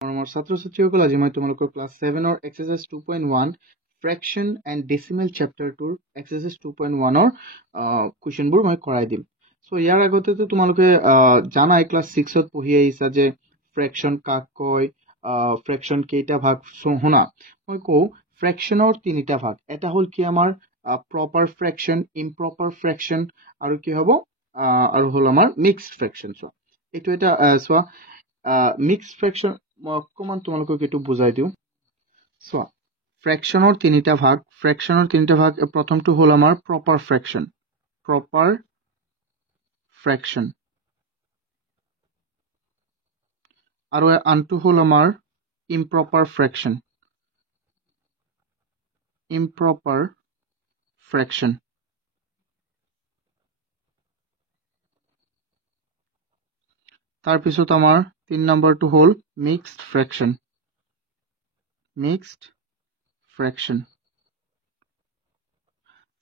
আমাৰ ছাত্ৰছাত্ৰীসকল আজি মই তোমালোকৰ ক্লাস 7 ৰ exercise 2.1 fraction and decimal chapter 2 exercise 2.1 ৰ কোৱেশ্চনবোৰ মই কৰাই দিম। সো ইয়াৰ আগতে তো তোমালোকে জানাই ক্লাস 6 ত পঢ়ি আহিছা যে ফ্ৰেকশন কাক কয়, ফ্ৰেকশন কেইটা ভাগ। শুনা মই কওঁ ফ্ৰেকশনৰ তিনিটা ভাগ। এটা হ'ল কি আমাৰ প্ৰপাৰ ফ্ৰেকশন, ইম্প্ৰপাৰ ফ্ৰেকশন আৰু কি হ'ব আৰু হ'ল আমাৰ মিক্সড ফ্ৰেকশন। চোৱা এইটো এটা চোৱা মিক্সড ফ্ৰেকশন মই অকমান তোমালোকক এইটো বুজাই দিওঁ। চোৱা ফ্ৰেকশনৰ তিনিটা ভাগ। প্ৰথমটো হ'ল আমাৰ প্ৰপাৰ ফ্ৰেকশন আৰু আনটো হ'ল আমাৰ ইম্প্ৰপাৰ ফ্ৰেকশন। তাৰপিছত আমাৰ 3 নম্বৰটো হ'ল মিক্সড ফ্ৰেকশন।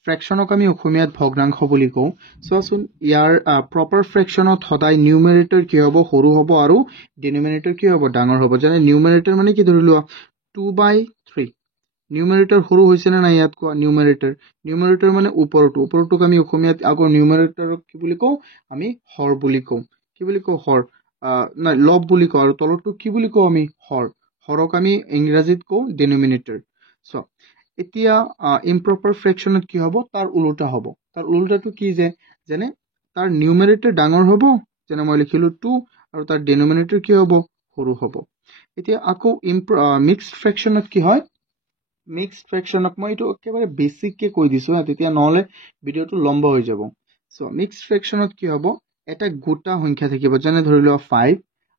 ফ্ৰেকশনক আমি অসমীয়াত ভগ্নাংশ বুলি কওঁ। চোৱাচোন ইয়াৰ প্ৰপাৰ ফ্ৰেকশনত সদায় নিউমেৰেটৰ কি হ'ব, সৰু হ'ব আৰু ডিনমিনেটৰ কি হ'ব, ডাঙৰ হ'ব। যেনে নিউমেৰেটৰ মানে কি, ধৰি লোৱা 2/3। নিউমেৰেটৰ সৰু হৈছে নে নাই ইয়াত কোৱা। নিউমেৰেটৰ মানে ওপৰটোক আমি অসমীয়াত আগৰ নিউমেৰেটৰক কি বুলি কওঁ, আমি হৰ বুলি কওঁ। কি বুলি কওঁ, হৰ নাই লব বুলি কওঁ। আৰু তলৰটোক কি বুলি কওঁ, আমি হৰক আমি ইংৰাজীত কওঁ ডিনমিনেটৰ। চ এতিয়া ইম্প্ৰপাৰ ফ্ৰেকশনত কি হ'ব, তাৰ উল্টা হ'ব। তাৰ উল্টাটো কি, যেনে তাৰ নিউমেৰেটৰ ডাঙৰ হ'ব, যেনে মই লিখিলো 2, আৰু তাৰ ডিনমিনেটৰ কি হ'ব, সৰু হ'ব। এতিয়া আকৌ মিক্সড ফ্ৰেকশনত কি হয়, মিক্সড ফ্ৰেকশনক মই এইটো একেবাৰে বেছিককে কৈ দিছো, তেতিয়া নহ'লে ভিডিঅ'টো লম্বা হৈ যাব। চ মিক্সড ফ্ৰেকশনত কি হ'ব, এটা গোটা সংখ্যা থাকিব, যেনে ধৰি লোৱা 5,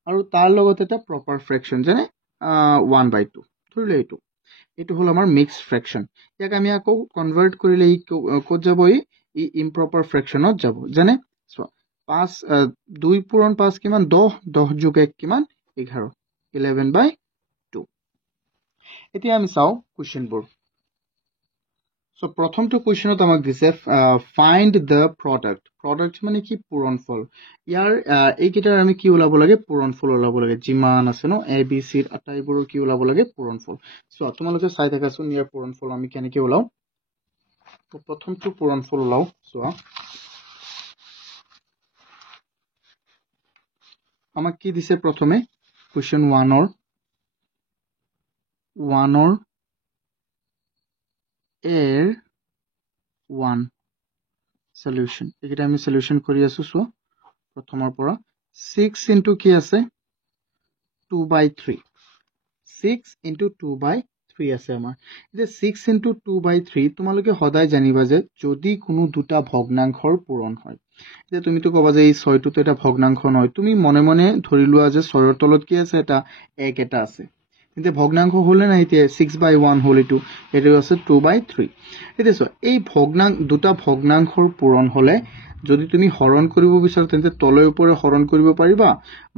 আৰু তাৰ লগত এটা প্ৰপাৰ ফ্ৰেকশন, যেনে 1/2। ধৰি লোৱা এইটো হ'ল আমাৰ মিক্সড ফ্ৰেকশন। ইয়াক আমি আকৌ কনভাৰ্ট কৰিলে ক'ত যাব, ই ইম্প্ৰপাৰ ফ্ৰেকশনত যাব। যেনে চোৱা 2 পূৰণ 5 কিমান, 10, 10 যোগ 1 কিমান, 11, 11/2। এতিয়া আমি চাওঁ কুৱেশ্যনবোৰ। সো প্ৰথমটো কুৱেশ্যনত আমাক দিছে ফাইণ্ড দ্য প্ৰডাক্ট মানে কি, পূৰণফল। ইয়াৰ এইকেইটাৰ আমি কি ওলাব লাগে, পূৰণফল ওলাব লাগে। যিমান আছে ন এ বি চিৰ আটাইবোৰৰ কি ওলাব লাগে, পূৰণফল। চোৱা তোমালোকে চাই থাকাচোন ইয়াৰ পূৰণফল আমি কেনেকে ওলাও। প্ৰথমটো পূৰণফল ওলাও। চোৱা আমাক কি দিছে, প্ৰথমে কুৱেশ্যন 1ৰ এৰ 1 সলিউশন। এইকেইটা আমি সলিউশন কৰি আছো। চোৱা প্ৰথমৰ পৰা 6 ইনটু কি আছে, 2/3। 6 ইনটু 2/3 আছে আমাৰ। এতিয়া 6 ইনটু 2/3 তোমালোকে সদায় জানিবা যে যদি কোনো দুটা ভগ্নাংশৰ পূৰণ হয়, এতিয়া তুমিতো ক'বা যে এই 6টোতো এটা ভগ্নাংশ নহয়। তুমি মনে মনে ধৰি লোৱা যে 6ৰ তলত কি আছে, এটা 1 এটা আছে। এতিয়া ভগ্নাংশ হ'লে নাই, এতিয়া 6/1 হ'ল, এইটো আছে 2/3। এতিয়া চোৱা এই দুটা ভগ্নাংশৰ পূৰণ হ'লে যদি তুমি হৰণ কৰিব বিচাৰা, তেন্তে তলে ওপৰে হৰণ কৰিব পাৰিবা,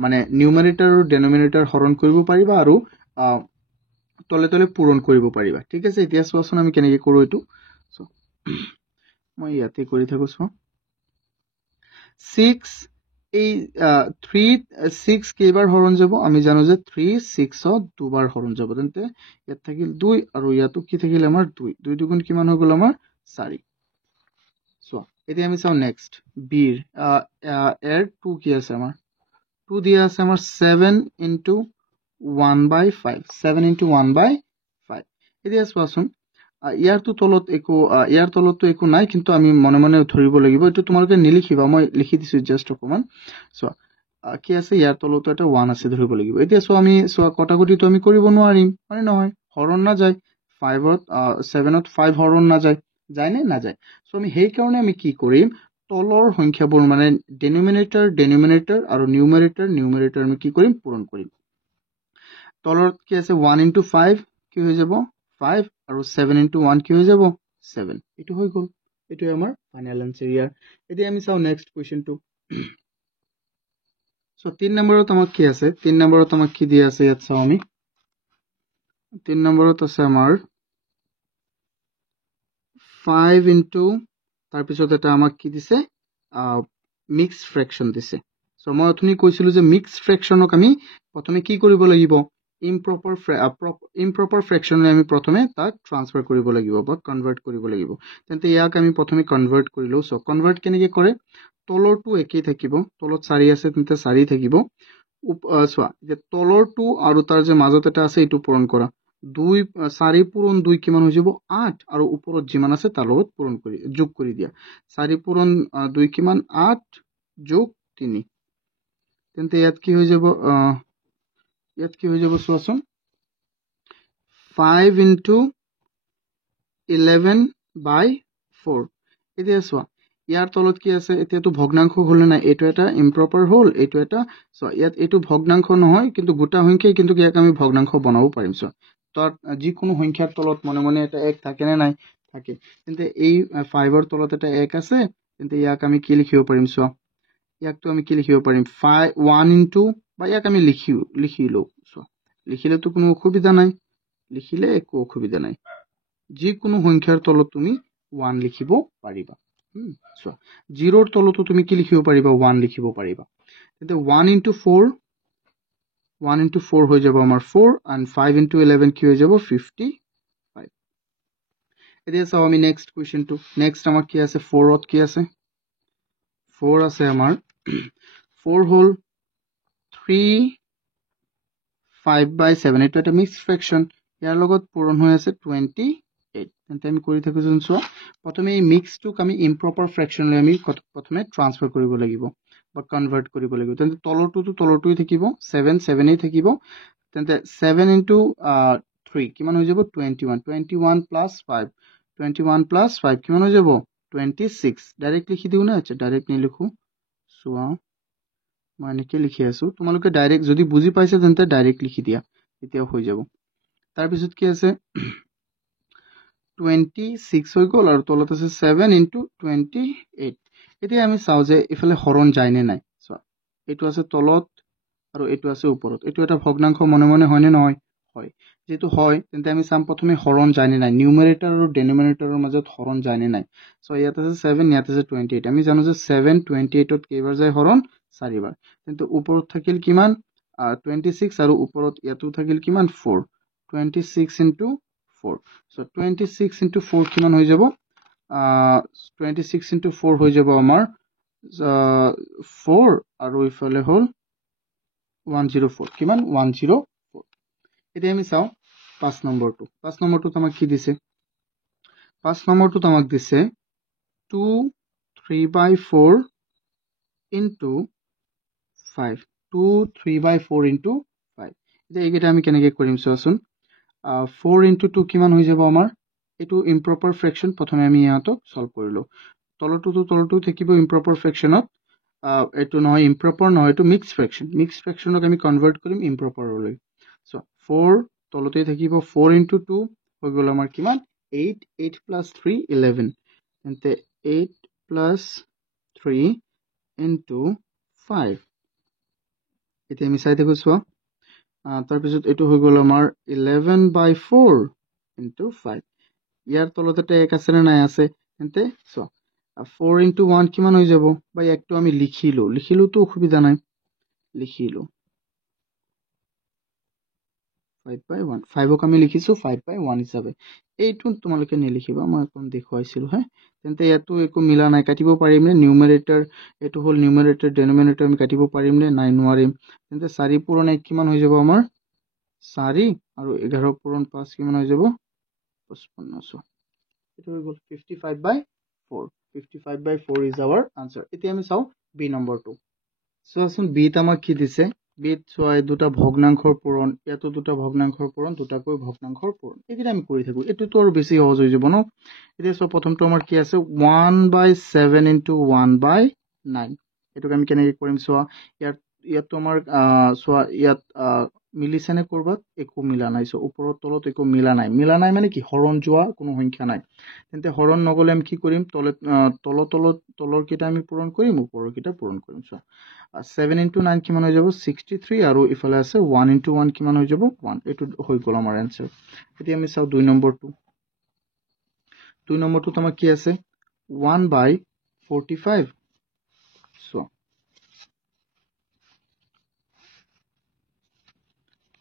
মানে নিউমেৰেটৰ আৰু ডেনমিনেটৰ হৰণ কৰিব পাৰিবা, আৰু তলে তলে পূৰণ কৰিব পাৰিবা। ঠিক আছে, এতিয়া চোৱাচোন আমি কেনেকে কৰো এইটো। মই ইয়াতে কৰি থাকো। চোৱা 6 এই 6 কেইবাৰ হৰণ যাব, আমি জানো যে 3 6ত দুবাৰ হৰণ যাব। তেন্তে ইয়াত থাকিল 2, আৰু ইয়াতো কি থাকিল আমাৰ 2। 2 দুগুণ কিমান হৈ গ'ল আমাৰ 4। চোৱা এতিয়া আমি চাওঁ নেক্সট বিৰ এৰ 2 কি আছে, আমাৰ 2 দিয়া আছে আমাৰ 7 ইনটু 1/5। 7 ইনটু 1/5। এতিয়া চোৱাচোন ইয়াৰ তলতো একো নাই, কিন্তু আমি মনে মনে ধৰিব লাগিব। এইটো তোমালোকে নিলিখিবা, মই লিখি দিছো জাষ্ট অকমান। চোৱা কি আছে, ইয়াৰ তলতো এটা 1 আছে, ধৰিব লাগিব। এতিয়া চোৱা কটাকটিটো আমি কৰিব নোৱাৰিম, মানে নহয়, হৰণ নাযায়। 7ত 5 হৰণ নাযায়, যায় নে নাযায়। চ' আমি সেইকাৰণে আমি কি কৰিম, তলৰ সংখ্যাবোৰ মানে ডেনমিনেটৰ আৰু নিউমেৰেটৰ আমি কি কৰিম, পূৰণ কৰিম। তলত কি আছে, 1 ইনটু 5 কি হৈ যাব 5, আৰু 7 ইনটু 1 কি হৈ যাব 7। এইটো হৈ গ'ল, এইটোৱে আমাৰ ফাইনেল আনসাৰ ইয়াৰ। এতিয়া আমি চাওঁ নেক্সট কুৱেশ্যনটো। চ' 3 নম্বৰত আমাক কি আছে, 3 নম্বৰত আমাক কি দিয়া আছে, ইয়াত চাওঁ আমি। 3 নম্বৰত আছে আমাৰ 5 ইনটু, তাৰপিছত এটা আমাক কি দিছে, মিক্সড ফ্ৰেকশন দিছে। চ' মই অথনি কৈছিলো যে মিক্সড ফ্ৰেকশনক আমি প্ৰথমে কি কৰিব লাগিব, ইম্প্ৰপাৰ ফ্ৰেকশ্যনলৈ আমি প্ৰথমে তাক ট্ৰান্সফাৰ কৰিব লাগিব বা কনভাৰ্ট কৰিব লাগিব। তেন্তে ইয়াক আমি প্ৰথমে কনভাৰ্ট কৰিলো। চ' কনভাৰ্ট কেনেকৈ কৰে, তলৰটো একেই থাকিব, তলত 4 আছে তেন্তে 4 থাকিব। চোৱা যে তলৰটো আৰু তাৰ যে মাজত এটা আছে এইটো পূৰণ কৰা, 4 পূৰণ 2 কিমান হৈ যাব 8, আৰু ওপৰত যিমান আছে তাৰ লগত যোগ কৰি দিয়া। 4 পূৰণ 2 কিমান 8 যোগ 3, তেন্তে ইয়াত কি হৈ যাব, চোৱাচোন 5 into 11/4। এতিয়া চোৱা ইয়াৰ তলত কি আছে, এতিয়াতো ভগ্নাংশ হ'ল নে নাই, এইটো এটা ইম্প্ৰপাৰ হ'ল, এইটো এটা চোৱা ইয়াত এইটো ভগ্নাংশ নহয় কিন্তু গোটা সংখ্যাই, কিন্তু ইয়াক আমি ভগ্নাংশ বনাব পাৰিম। চোৱা তাত যিকোনো সংখ্যাৰ তলত মনে মনে এটা 1 থাকে নে নাই, থাকে। তেন্তে এই 5ৰ তলত এটা 1 আছে, তেন্তে ইয়াক আমি কি লিখিব পাৰিম, চোৱা ইয়াকতো আমি কি লিখিব পাৰিম 1 into, বা ইয়াক আমি লিখিলো। চোৱা লিখিলেতো কোনো অসুবিধা নাই, লিখিলে একো অসুবিধা নাই, যিকোনো সংখ্যাৰ তলত তুমি 1 লিখিব পাৰিবা। চোৱা 0ৰ তলতো তুমি কি লিখিব পাৰিবা, 1 লিখিব পাৰিবা। তেন্তে 1 into 4 হৈ যাব আমাৰ 4, and 5 into 11 কি হৈ যাব 55। এতিয়া চাওঁ আমি নেক্সট কুৱেশ্যনটো। নেক্সট আমাৰ কি আছে, 4ত কি আছে, 4 আছে আমাৰ 4 হ'ল 3/5/7, এইটো এটা মিক্সড ফ্ৰেকশ্যন, ইয়াৰ লগত পূৰণ হৈ আছে 28। তেন্তে আমি কৰি থাকোঁ যোন, চোৱা প্ৰথমে এই মিক্সটোক আমি ইম্প্ৰপাৰ ফ্ৰেকশ্যনলৈ আমি প্ৰথমে ট্ৰান্সফাৰ কৰিব লাগিব বা কনভাৰ্ট কৰিব লাগিব। তেন্তে তলৰটোৱে থাকিব 7 থাকিব, তেন্তে 7 into 3 কিমান হৈ যাব 21, 21 plus 5 কিমান হৈ যাব 26। ডাইৰেক্ট লিখি দিওঁ না, আচ্ছা ডাইৰেক্ট নিলিখোঁ, চোৱা মই এনেকৈ লিখি আছোঁ, তোমালোকে ডাইৰেক্ট যদি বুজি পাইছে তেন্তে ডাইৰেক্ট লিখি দিয়া, তেতিয়াও হৈ যাব। তাৰপিছত কি আছে 26 হৈ গ'ল, আৰু তলত আছে 7 into 28। এতিয়া আমি চাওঁ যে ইফালে হৰণ যায় নে নাই। চোৱা এইটো আছে তলত আৰু এইটো আছে ওপৰত, এইটো এটা ভগ্নাংশ মনে মনে হয়নে নহয়, হয়। যেহেতু হয় তেন্তে আমি চাম প্ৰথমে হৰণ যায় নে নাই, নিউমাৰেটৰ আৰু ডেনোমিনেটৰৰ মাজত হৰণ যায় নে নাই। চ' ইয়াত আছে 7, ইয়াত আছে 28, আমি জানো যে 7 28ত কেইবাৰ যায় হৰণ, 4 বাৰ। তেন্তে ওপৰত থাকিল কিমান 26, আৰু ওপৰত ইয়াতো থাকিল কিমান 4, 26 into 4। চ' 26 into 4 কিমান হৈ যাব, 26 into 4 হৈ যাব আমাৰ 4, আৰু ইফালে হ'ল 104, কিমান 104। এতিয়া আমি চাওঁ 5 নম্বৰটো। 5 নম্বৰটোত আমাক কি দিছে, 5 নম্বৰটোত আমাক দিছে 2 3/4 into 5, 2 3/4 into 5। এতিয়া এইকেইটা আমি কেনেকৈ কৰিম চোৱাচোন, 4 into 2 কিমান হৈ যাব আমাৰ, এইটো ইম্প্ৰপাৰ ফ্ৰেকশ্যন, প্ৰথমে আমি ইহঁতক চল্ভ কৰিলোঁ। তলতো থাকিব ইম্প্ৰপাৰ ফ্ৰেকশ্যনত, এইটো নহয় ইম্প্ৰপাৰ নহয়, এইটো মিক্সড ফ্ৰেকশ্যনক আমি কনভাৰ্ট কৰিম ইম্প্ৰপাৰলৈ। চ' 4 তলতেই থাকিব, 4 into 2 হৈ গ'ল আমাৰ কিমান 8, 8 plus 3 11, তেন্তে 8 plus 3 into 5। এতিয়া আমি চাই থাকোঁ, চোৱা তাৰপিছত এইটো হৈ গ'ল আমাৰ 11/4 into 5। ইয়াৰ তলত এটা 1 আছে নে নাই, আছে। তেন্তে চোৱা 4 into 1 কিমান হৈ যাব, বা একটো আমি লিখিলোতো অসুবিধা নাই, লিখিলোঁ 5/1, 5ক আমি লিখিছোঁ 5/1 হিচাপে। এইটো তোমালোকে নিলিখিবা, মই অকণ দেখুৱাইছিলোঁ হে। তেন্তে ইয়াতো একো মিলা নাই, কাটিব পাৰিমনে, নিউমাৰেটৰ এইটো হ'ল নিউমাৰেটৰ, ডেনোমিনেটৰ আমি কাটিব পাৰিমনে নাই, নোৱাৰিম। তেন্তে 4 পূৰণ 1 কিমান হৈ যাব আমাৰ 4, আৰু 11 পূৰণ 5 কিমান হৈ যাব 55। এইটো হৈ গ'ল 55/4, 55/4 ইজ আৱাৰ আনচাৰ। এতিয়া আমি চাওঁ বি নম্বৰটো। চোৱাচোন বিত আমাক কি দিছে, বিত চোৱা দুটা ভগ্নাংশৰ পূৰণ, ইয়াতো দুটা ভগ্নাংশৰ পূৰণ, দুটাকৈ ভগ্নাংশৰ পূৰণ, এইকেইটা আমি কৰি থাকোঁ, এইটোতো আৰু বেছি সহজ হৈ যাব ন। এতিয়া চোৱা প্ৰথমটো আমাৰ কি আছে 1/7 into 1/9, এইটোক আমি কেনেকৈ কৰিম চোৱা, ইয়াততো আমাৰ চোৱা ইয়াত মিলিছেনে ক'ৰবাত, একো মিলা নাই। চ' ওপৰত তলত একো মিলা নাই মানে কি হৰণ যোৱা কোনো সংখ্যা নাই। তেন্তে হৰণ নগ'লে আমি কি কৰিম, তলৰ কেইটা আমি পূৰণ কৰিম, ওপৰৰ কেইটা পূৰণ কৰিম। চোৱা 7 into 9 কিমান হৈ যাব 63, আৰু ইফালে আছে 1 into 1 কিমান হৈ যাব 1, এইটো হৈ গ'ল আমাৰ এনচাৰ। এতিয়া আমি চাওঁ 2 নম্বৰটো। 2 নম্বৰটোত আমাৰ কি আছে 1/45। চোৱা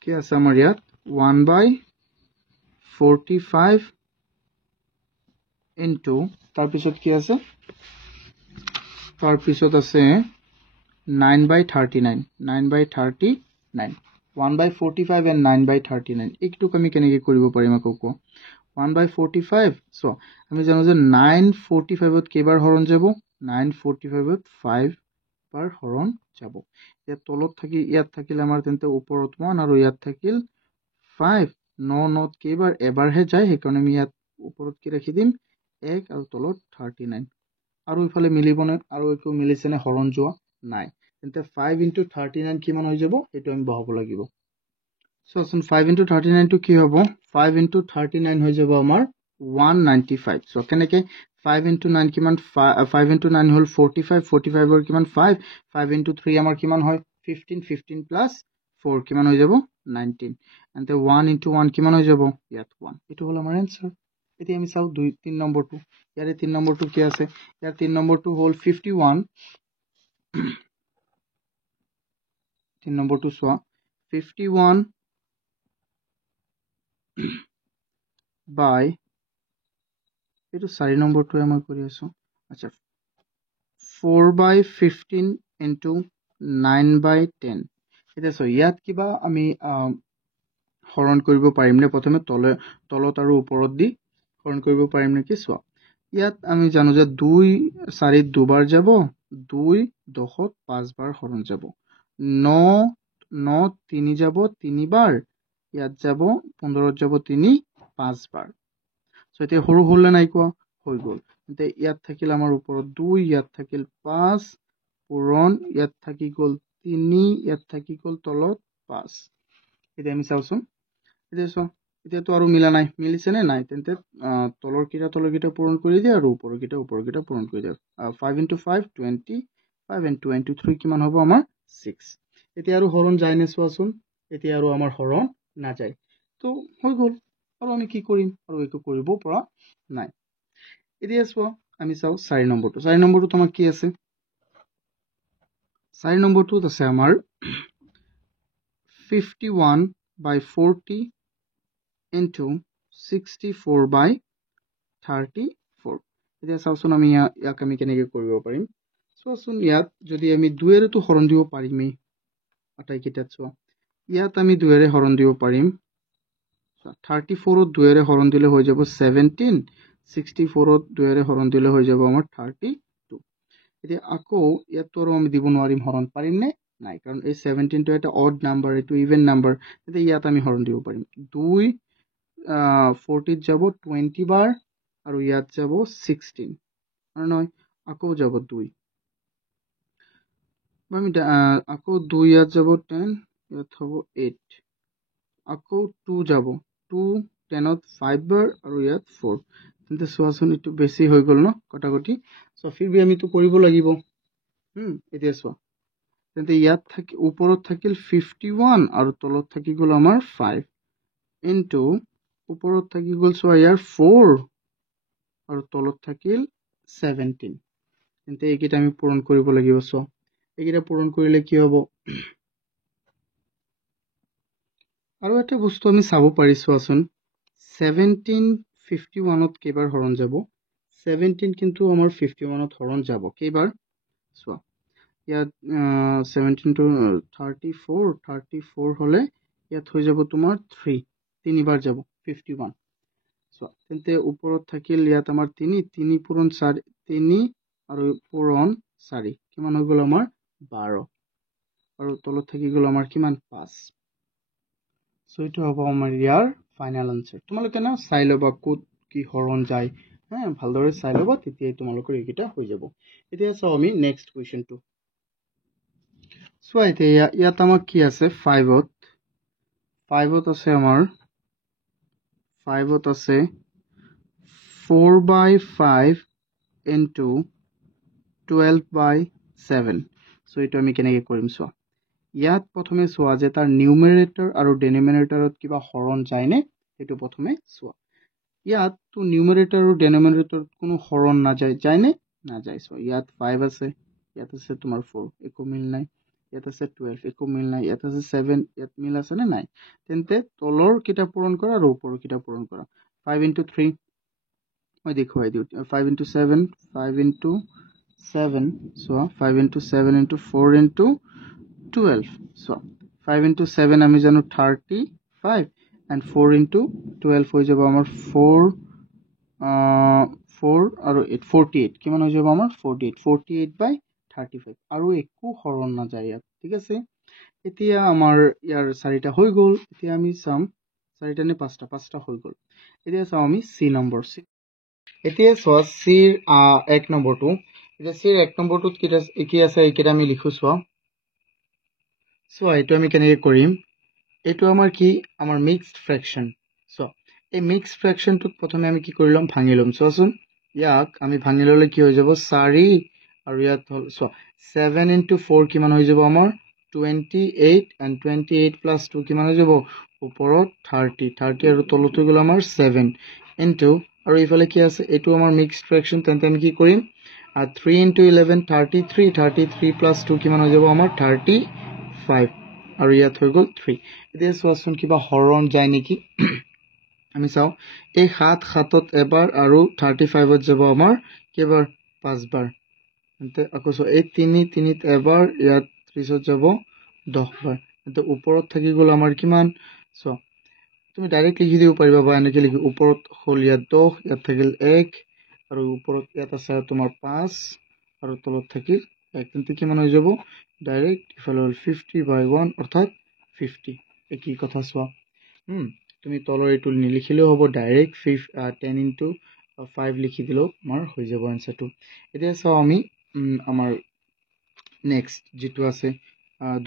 কি কি আছে আমাৰ ইয়াত 1/45 ইনটু তাৰপিছত কি আছে তাৰপিছত আছে 9/39 9/39 1/45 and 9/39 এইটোক আমি কেনেকৈ কৰিব পাৰিম আকৌ কোৱা 1/45 সো আমি জানো যে 9/45 কেইবাৰ হৰণ যাব 9/45 5 বাৰ হৰণ যাব ইয়াত তলত থাকি ইয়াত থাকিল আমাৰ তেন্তে ওপৰত 1 আৰু ইয়াত থাকিল 5 9 কেইবাৰ এবাৰহে যায় সেইকাৰণে আমি ইয়াত ওপৰত কি ৰাখি দিম 1 আৰু তলত 39 আৰু ইফালে মিলিবনে আৰু একো মিলিছেনে হৰণ যোৱা নাই তেন্তে 5 into 39 কিমান হৈ যাব এটো আমি বহাব লাগিব সো আসুন 5 into 39 টো কি হ'ব 5 into 39 হৈ যাব আমাৰ 195 সো কেনেকে 5 into 9 কিমান 5 into 9 হল 45 45 এর কিমান 5 5 into 3 আমাৰ কিমান হয় 15 15 plus 4 কিমান হৈ যাব 19 and the 1 into 1 কিমান হৈ যাব ইয়াত 1 এটো হল আমাৰ आंसर এতিয়া আমি চাও 2 3 নম্বৰটো ইয়াৰে 3 নম্বৰটো কি আছে ইয়াৰ 3 নম্বৰটো হল 51 3 নম্বৰটো সোয়া 51 by এটো 4 নম্বৰটো আমাৰ কৰি আছো আচ্ছা 4/15 into 9/10 এটা সো ইয়াত কিবা আমি হৰণ কৰিব পাৰিম নে প্ৰথমে তলত আৰু ওপৰত দি হৰণ কৰিব পাৰিম নেকি সোয়া ইয়াত আমি জানো যে 2 4 দুবাৰ যাব 2 10 5 বাৰ হৰণ যাব 9 9 3 যাব 3 বাৰ ইয়াত যাব 15 যাব 3 5 বাৰ সো এতে হৰু হল নাই কোৱা হৈ গল তে ইয়াত থাকিল আমাৰ ওপৰত 2 ইয়াত থাকিল 5 পূৰণ ইয়াত থাকি গল 3 ইয়াত থাকি গল তলত 5 এটা আমি চাওচোন এটা তো আৰু মিলা নাই মিলিছে নে নাই তেন্তে তলৰ কিটা পূৰণ কৰি দিয়া আৰু ওপৰৰ কিটা পূৰণ কৰি দিয়া 5 into 5 25 and 23 কিমান হ'ব আমাৰ 6 এতিয়া আৰু হৰণ যায় নে চোৱাচোন এতিয়া আৰু আমাৰ হৰণ না যায় তো হৈ গল আৰু আমি কি কৰিম আৰু একো কৰিব পৰা নাই এতিয়া চোৱা আমি চাও 4 নম্বৰটো তোমাক কি আছে 4 নম্বৰটোত আছে আমাৰ 51/40 into 64/34 এতিয়া চাওচোন আমি ইয়াক আমি কেনেকৈ কৰিব পাৰিম চোৱাচোন ইয়াত যদি আমি 2 এৰে তো হৰণ দিব পাৰিমই আটাই কিটাত চোৱা ইয়াত আমি 2 এৰে হৰণ দিব পাৰিম 34 ত 2 এৰে হৰণ দিলে হৈ যাব 17 64 ত 2 এৰে হৰণ দিলে হৈ যাব আমাৰ 32 এতিয়া আকৌ ইয়াত তো আমি দিব নোৱাৰিম হৰণ পাৰিম নে নাই কাৰণ এই 17 টো এটা অড নাম্বাৰ এটো ইভেন নাম্বাৰ তেতিয়া ইয়াত আমি হৰণ দিব পাৰিম 2 40 ত যাব 20 বাৰ আৰু ইয়াত যাব 16 আৰু নহয় আকৌ যাব 2 আমি আকৌ 2 ইয়াত যাব 10 ইয়াত হ'ব 8 আকৌ 2 যাব 2 10 ত 5 বাৰ আৰু ইয়াত 4 তেন্তে চোৱাচোন এটো বেছি হৈ গল ন কটাকটি সো ফিৰবি আমি তো কৰিব লাগিব এতিয়া চোৱা তেন্তে ইয়াত থাকি ওপৰত থাকিল 51 আৰু তলত থাকি গল আমাৰ 5 ইনটু ওপৰত থাকি গল চোৱা ইয়াৰ 4 আৰু তলত থাকিল 17 তেন্তে এইকিটা আমি পূৰণ কৰিব লাগিব চোৱা এইকিটা পূৰণ কৰিলে কি হ'ব আৰু এটা বস্তু আমি চাব পাৰিছো আসুন 17 51 ত কেইবাৰ হৰণ যাব 17 কিন্তু আমাৰ 51 ত হৰণ যাব কেইবাৰ চোৱা ইয়াত 17 to 34 হলে ইয়াত হৈ যাব তোমাৰ 3 তিনিবাৰ যাব 51 চোৱা তেন্তে ওপৰত থাকিল ইয়াত আমাৰ 3 পূৰণ 4 3 আৰু পূৰণ 4 কিমান হৈ গল আমাৰ 12 আৰু তলত থাকি গল আমাৰ কিমান 5 সো এটো হ'ব আমাৰ ইয়াৰ ফাইনাল আনসাৰ তোমালোকে না চাই লবা কোত কি হৰণ যায় হ্যাঁ ভালদৰে চাই লবা তেতিয়া তোমালোকৰ এইকিটা হৈ যাব এতিয়া চাও আমি নেক্সট কোৱেশ্চনটো সো এতিয়া ইয়াত আমাৰ কি আছে 5 ত আছে আমাৰ 5 ত আছে 4/5 into 12/7 সো এটো আমি কেনেকৈ কৰিম চোৱা ইয়াত প্ৰথমে চোৱা যে তাৰ নিউমাৰেটৰ আৰু ডেনোমিনেটৰত কিবা হৰণ যায় নে এটো প্ৰথমে চোৱা ইয়াত তো নিউমাৰেটৰ আৰু ডেনোমিনেটৰত কোনো হৰণ না যায় নে না যায় সো ইয়াত 5 আছে ইয়াত আছে তোমাৰ 4 একো মিল নাই ইয়াত আছে 12 একো মিল নাই ইয়াত আছে 7 ইয়াত মিল আছে নে নাই তেন্তে তলৰ কিটা পূৰণ কৰা আৰু ওপৰৰ কিটা পূৰণ কৰা 5 into 3 মই দেখুৱাই দিওঁ 5 into 7 5 into 7 so 5 into 7 into 4 into 12 so 5 into 7 আমি জানো 35 and 4 into 12 হৈ যাব আমাৰ 4 4 আৰু 8 48 কিমান হৈ যাব আমাৰ 48 by 35 আৰু একো হৰণ নাযায় ইয়াত ঠিক আছে এতিয়া আমাৰ ইয়াৰ চাৰিটা হৈ গ'ল এতিয়া আমি চাম চাৰিটা নে পাঁচটা হৈ গ'ল এতিয়া চাও আমি সি নম্বৰ সি এতিয়া চোৱা সিৰ এক নম্বৰটো এতিয়া সিৰ এক নম্বৰটোত কি আছে এইকেইটা আমি লিখো চোৱা এইটো আমি কেনেকৈ কৰিম এইটো আমাৰ কি আমাৰ মিক্সড ফ্ৰেকশন চোৱা এই মিক্সড ফ্ৰেকশনটোক প্ৰথমে আমি কি কৰি ল'ম ভাঙি ল'ম চোৱাচোন ইয়াক আমি ভাঙি ল'লে কি হৈ যাব 4 আৰু ইয়াত হ'ল চোৱা 7 into 4 কিমান হৈ যাব আমাৰ 28 and 28 plus 2 কিমান হৈ যাব ওপৰত 30 আৰু তলত হৈ গ'ল আমাৰ 7 into আৰু ইফালে কি আছে এইটো আমাৰ মিক্সড ফ্ৰেকশন তেন্তে আমি কি কৰিম 3 into 11 33 plus 2 কিমান হৈ যাব আমাৰ 35 আৰু ইয়াত হৈ গ'ল 3 এতিয়া চোৱাচোন কিবা হৰণ যায় নেকি আমি চাও এই 7 7ত এবাৰ আৰু 35ত যাব আমাৰ কেবাৰ 5 বাৰ তেন্তে আকৌ চোৱা এই 3 3ত এবাৰ ইয়াত 30ত যাব 10 বাৰ তেন্তে ওপৰত থাকি গ'ল আমাৰ কিমান চোৱা তুমি ডাইৰেক্ট লিখি দিব পাৰিবা বা এনেকৈ লিখি ওপৰত হ'ল ইয়াত 10 ইয়াত থাকিল 1 আৰু ওপৰত ইয়াত আছে তোমাৰ 5 আৰু তলত থাকিল 1 তেন্তে কিমান হৈ যাব ডাইৰেক্ট ইফালে হ'ল 50 by 1 অৰ্থাৎ 50 কি কথা চোৱা তুমি তলৰ এইটো নিলিখিলেও হ'ব ডাইৰেক্ট 10 into 5 লিখি দিলেও আমাৰ হৈ যাব আনসাৰটো এতিয়া চাও আমি আমাৰ নেক্সট যেটো আছে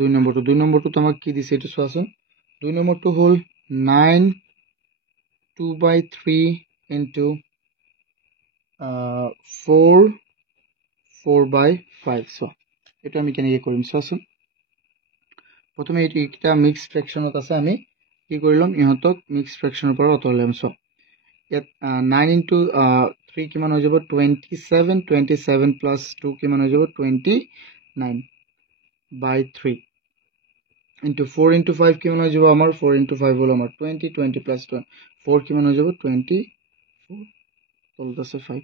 2 নম্বৰটো আমাক কি দিছে এইটো চোৱাচোন 2 নম্বৰটো হ'ল 9 2/3 into 4/5 so এটা আমি কেনেকৈ কৰিম চোৱাচোন প্ৰথমে এইটা মিক্স ফ্ৰেকশনত আছে আমি কি কৰিলম ইহতক মিক্স ফ্ৰেকশনৰ পৰা অতৰাম চ ইয়াত 9 into 3 কিমান হৈ যাব 27 plus 2 কিমান হৈ যাব 29/3 into 4 into 5 কিমান হৈ যাব আমাৰ 4 into 5 হ'ল আমাৰ 20 plus 4 কিমান হৈ যাব 24 তলত আছে 5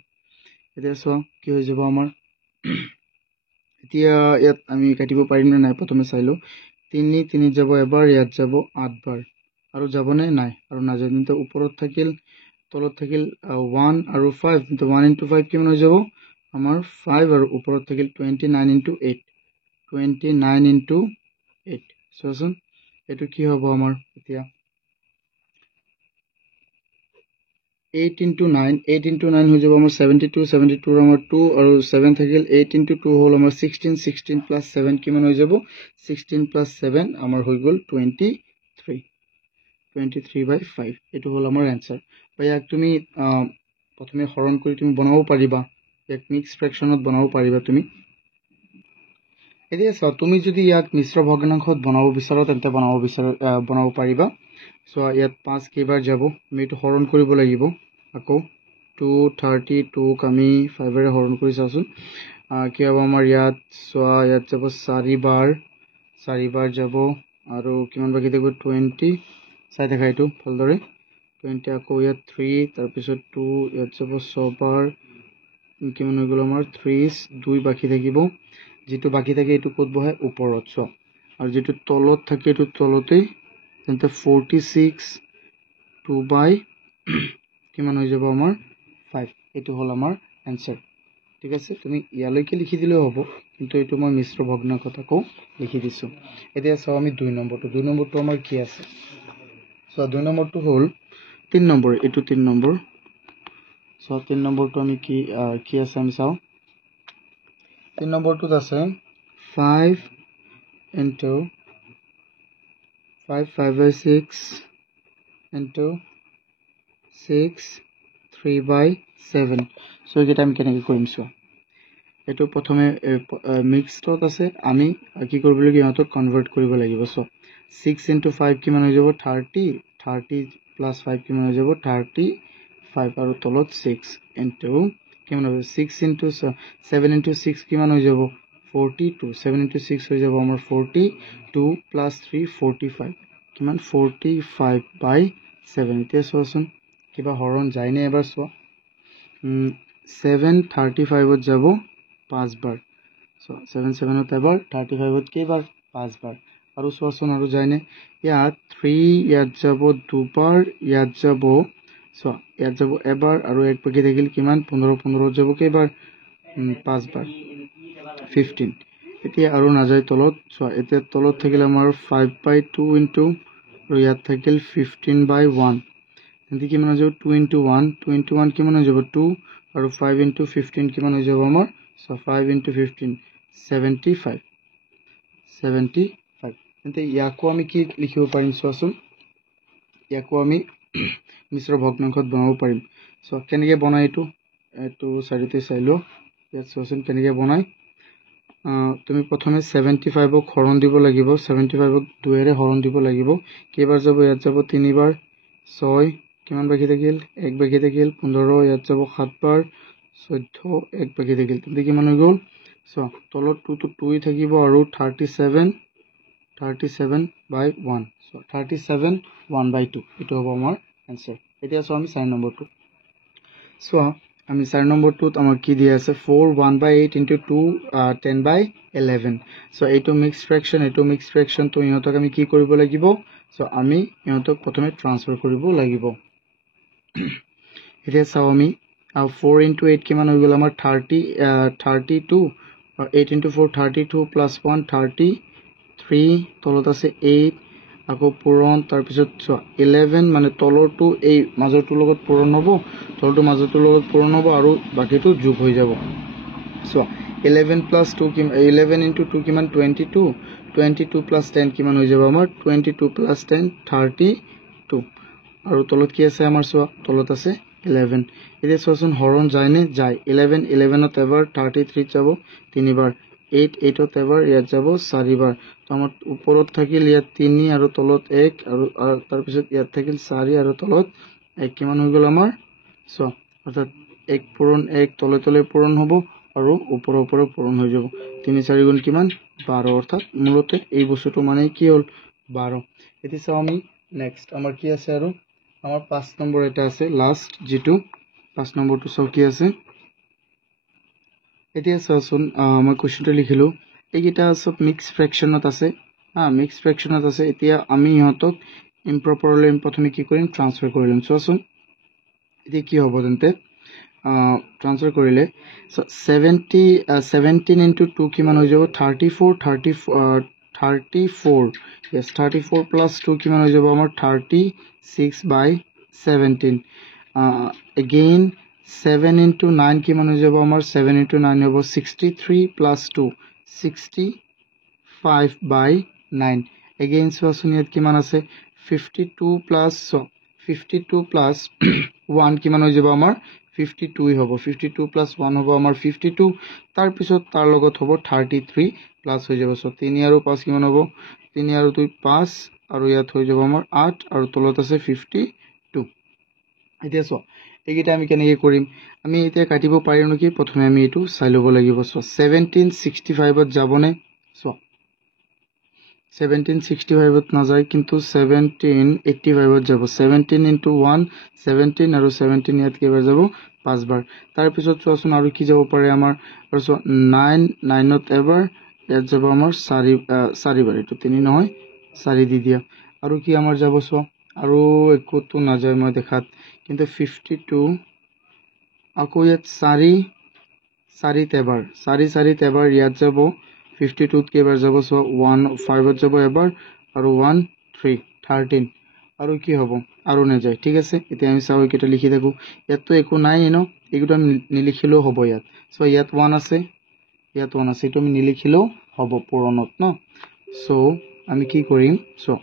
এতিয়া চোৱা কি হৈ যাব আমাৰ এতিয়া ইয়াত আমি কাটিব পাৰিম নে নাই প্ৰথমে চাইলো 3 যাব এবাৰ ইয়াত যাব 8 বাৰ আৰু যাবনে নাই আৰু নাযায় তেন্তে ওপৰত থাকিল তলত থাকিল 1 আৰু 5 তেন্তে 1 into 5 কিমান হৈ যাব আমাৰ 5 আৰু ওপৰত থাকিল 29 into 8 29 into 8 চোৱাচোন এইটো কি হ'ব আমাৰ এতিয়া 8 into 9 হৈ যাব আমাৰ 72 আমাৰ 2 আৰু 7 থাকিল 8 into 2 হ'ল আমাৰ 16 plus 7 কিমান হৈ যাব 16 plus 7 আমাৰ হৈ গ'ল 23/5 এইটো হ'ল আমাৰ আনসাৰ বা ইয়াক তুমি প্ৰথমে হৰণ কৰি তুমি বনাব পাৰিবা ইয়াক মিক্স ফ্ৰেকশনত বনাব পাৰিবা তুমি এতিয়া চাও তুমি যদি ইয়াক মিশ্ৰ ভগ্নাংশত বনাব বিচাৰা তেন্তে বনাব পাৰিবা সো ইয়াত 5 কেইবাৰ যাব আমি এটো হৰণ কৰিব লাগিব আকৌ 232 ক আমি 5 এৰে হৰণ কৰি চাওচোন কি হ'ব আমাৰ ইয়াত সো ইয়াত যাব 4 বাৰ যাব আৰু কিমান বাকি থাকিব 20 চাই দেখা এইটো ভালদৰে 20 আকৌ ইয়াত 3 তাৰ পিছত 2 ইয়াত যাব 6 বাৰ কিমান হৈ গ'ল আমাৰ 3 2 বাকি থাকিব যেটো বাকি থাকে এটো কত বহে ওপৰত সো আৰু যেটো তলত থাকে এটো তলতে তেন্তে 46 2 কিমান হৈ যাব আমাৰ 5 এটো হল আমাৰ आंसर ঠিক আছে তুমি ইয়ালৈকে লিখি দিলেও হ'ব কিন্তু এটো মই মিশ্র ভগ্নাংশটাকো লিখি দিছো এতিয়া চাও আমি 2 নম্বৰটো আমাৰ কি আছে সো 2 নম্বৰটো হল 3 নম্বৰ এটো 3 নম্বৰ সো 3 নম্বৰটো আমি কি আছে আমি চাও 3 নম্বৰটোত আছে 5 into 5/6 into 6 3/7 সো এটা আমি কেনেকৈ কৰিম সো এটো প্ৰথমে মিক্সড আছে আমি কি কৰিব লাগিব ইহতক কনভাৰ্ট কৰিব লাগিব সো 6 into 5 কিমান হৈ যাব 30 plus 5 কিমান হৈ যাব 35 আৰু তলত 6 into কিমান হ'ব 6 into 7 into 6 কিমান হৈ যাব 42 7 into 6 হৈ যাব আমাৰ 42 plus 3 45 কিমান 45 by 7 এতিয়া চোৱাচোন কিবা হৰণ যায় নে এবাৰ চোৱা 7 35 ত যাব 5 বাৰ সো 7 7 ত এবাৰ 35 ত কেইবাৰ 5 বাৰ আৰু চোৱাচোন আৰু যায় নে ইয়াত 3 ইয়াত যাব দুবাৰ ইয়াত যাব সো ইয়াত যাব এবাৰ আৰু এক বাকি থাকিল কিমান 15 15 যাব কেইবাৰ 5 বাৰ 15 এতিয়া আৰু নাযায় তলত সো এতিয়া তলত থাকিল আমাৰ 5 by 2 into আৰু ইয়াত থাকিল 15 by 1 এন্তে কিমান হৈ যাব 2 into 1 2 into 1 কিমান হৈ যাব 2 আৰু 5 into 15 কিমান হৈ যাব আমাৰ সো 5 into 15 75 75 এন্তে ইয়াকো আমি কি লিখিব পাৰিম চোৱাচোন ইয়াকো আমি মিশ্ৰ ভগ্নাংশত বনাব পাৰিম সো কেনেকৈ বনাই এটো চাৰিতে চাইলো ইয়াত চোৱাচোন কেনেকৈ বনাই তুমি প্ৰথমে 75 ক হৰণ দিব লাগিব 75 ক 2 এৰে হৰণ দিব লাগিব কেইবাৰ যাব ইয়াত যাব 3 বাৰ 6 কিমান বাকি থাকিল 1 বাকি থাকিল 15 ইয়াত যাব 7 বাৰ 14 1 বাকি থাকিল তেন্তে কিমান হৈ গ'ল সো তলত 2 তো 2 থাকিব আৰু 37 by 1 সো 37 1 by 2 এটো হ'ব আমাৰ आंसर এতিয়া সো আমি 4 নম্বৰটো সো আমি 4 নম্বৰটোত আমাৰ কি দিয়া আছে 4 1 by 8 into 2 10 by 11 সো এইটো মিক্স ফ্ৰেকশন তো ইহঁতক আমি কি কৰিব লাগিব সো আমি ইহঁতক প্ৰথমে ট্ৰান্সফাৰ কৰিব লাগিব এতিয়া চাও আমি 4 into 8 কিমান হৈ গ'ল আমাৰ 32 8 into 4 32 plus 1 33 তলত আছে 8 আকৌ পূৰণ তাৰ পিছত 11 মানে তলৰটো এই মাজৰটোৰ লগত পূৰণ হ'ব তলৰটো মাজৰটোৰ লগত পূৰণ হ'ব আৰু বাকিটো যোগ হৈ যাব সো 11 plus 2 কিমান 11 into 2 কিমান 22 22 plus 10 কিমান হৈ যাব আমাৰ 22 plus 10 32 আৰু তলত কি আছে আমাৰ সো তলত আছে 11 এতিয়া চোৱাচোন হৰণ যায় নে যায় 11 11 ত এবাৰ 33 যাব 3 বাৰ 8 8 ত এবাৰ ইয়াত যাব 4 বাৰ তো আমাৰ ওপৰত থাকিল ইয়াত 3 আৰু তলত 1 আৰু তাৰ পিছত ইয়াত থাকিল 4 আৰু তলত 1 কিমান হৈ গ'ল আমাৰ সো অৰ্থাৎ 1 পূৰণ 1 তলে তলে পূৰণ হ'ব আৰু ওপৰৰ ওপৰৰ পূৰণ হৈ যাব 3 4 গুণ কিমান 12 অৰ্থাৎ মূলতে এই বস্তুটো মানে কি হ'ল 12 এতিয়া চাও আমি নেক্সট আমাৰ কি আছে আৰু আমাৰ 5 নম্বৰ এটা আছে লাষ্ট যেটো 5 নম্বৰটো সব কি আছে এতিয়া চাওচোন মই কোৱেশ্চনটো লিখিলো এইকিটা সব মিক্স ফ্ৰেকশনত আছে মিক্স ফ্ৰেকশনত আছে এতিয়া আমি ইহঁতক ইম্প্ৰপাৰলি প্ৰথমে কি কৰিম ট্ৰান্সফাৰ কৰিম চোৱাচোন এতিয়া কি হ'ব তেন্তে ট্ৰান্সফাৰ কৰিলে 17 into 2 কিমান হৈ যাব 34 yes 34 plus 2 কিমান হৈ যাব আমাৰ 36 by 17 again 7 into 9 কিমান হৈ যাব আমাৰ 7 into 9 হ'ব 63 plus 2 65 by 9 again চোৱাচোন ইয়াত কিমান আছে 52 plus 1 কিমান হৈ যাব আমাৰ 52 হ'ব 52 plus 1 হ'ব আমাৰ 52 তাৰ পিছত তাৰ লগত হ'ব 33 প্লাস হৈ যাব সো 3 আৰু 5 কিমান হ'ব 3 আৰু 2 5 আৰু ইয়াত হৈ যাব আমাৰ 8 আৰু তলত আছে 52 এতিয়া সো এইকিটা আমি কেনেকৈ কৰিম আমি এতিয়া কাটিব পাৰিম নেকি প্ৰথমে আমি এটো চাই লব লাগিব সো 1765 ত যাবনে সো 1765 ত না যায় কিন্তু 1785 ত যাব 17 into 1 17 আৰু 17 ইয়াত কেবাৰ যাব 5 বাৰ তাৰ পিছত চোৱাচোন আৰু কি যাব পাৰে আমাৰ আৰু সো 9 ত এবাৰ ইয়াত যাব আমাৰ 4 বাৰ এটো 3 নহয় 4 দি দিয়া আৰু কি আমাৰ যাব সো আৰু একোটো না যায় মই দেখাত কিন্তু 52 আকৌ ইয়াত 4 তেবাৰ 4 তেবাৰ ইয়াত যাব 52 ত কেবাৰ যাব সো 1 5 ত যাব এবাৰ আৰু 1 3 13 আৰু কি হ'ব আৰু না যায় ঠিক আছে এতিয়া আমি চাও কিটা লিখি থাকো ইয়াত তো একো নাই ন এগুটা নিলিখিলেও হ'ব ইয়াত সো ইয়াত 1 আছে এটো আমি নিলিখিলেও হ'ব পূৰণত ন সো আমি কি কৰিম সো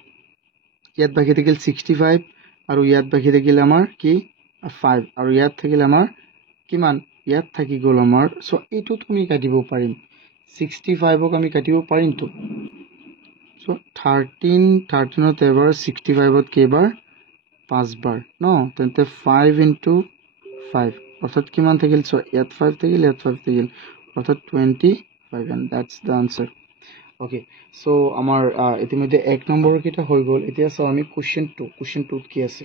ইয়াত বাকি থাকিল 65 আৰু ইয়াত বাকি থাকিল আমাৰ কি 5 আৰু ইয়াত থাকিল আমাৰ কিমান ইয়াত থাকি গ'ল আমাৰ সো এটো তুমি কাটিব পাৰিম 65 ক আমি কাটিব পাৰিম তো সো 13 ত এবাৰ 65 ত কেবাৰ 5 বাৰ ন তেন্তে 5 into 5 অৰ্থাৎ কিমান থাকিল সো ইয়াত 5 থাকিল ইয়াত 5 থাকিল অৰ্থাৎ 25 5 and that's the answer. Okay, so আমাৰ ইতিমধ্যে 1 নম্বৰৰ কিটা হৈ গ'ল এতিয়া চাও আমি question 2 কি আছে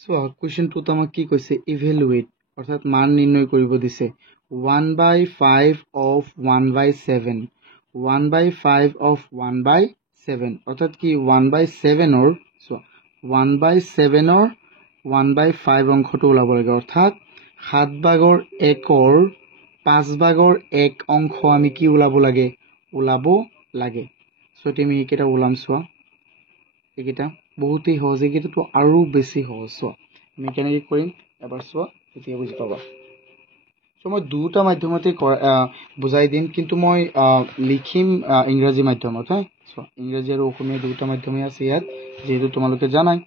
so question 2 আমাক কি কৈছে evaluate অৰ্থাৎ মান নিৰ্ণয় কৰিব দিছে 1/5 of 1/7 1/5 of 1/7 অৰ্থাৎ কি 1/7 or so 1/7 or 1/5 অংশটো ওলাব লাগে অৰ্থাৎ 7 ভাগৰ 1 or 5 ভাগৰ 1 অংশ আমি কি ওলাব লাগে সো তুমি এইকেইটা ওলাম চোৱা এইকেইটা বহুতেই সহজ এইকেইটাটো আৰু বেছি সহজ চোৱা আমি কেনেকৈ কৰিম এবাৰ চোৱা তেতিয়া বুজি পাবা সো মই দুটা মাধ্যমতে বুজাই দিম কিন্তু মই লিখিম ইংৰাজী মাধ্যমত হা সো ইংৰাজী আৰু অসমীয়া দুটা মাধ্যমে আছে ইয়াত যেহেতু তোমালোকে জানাই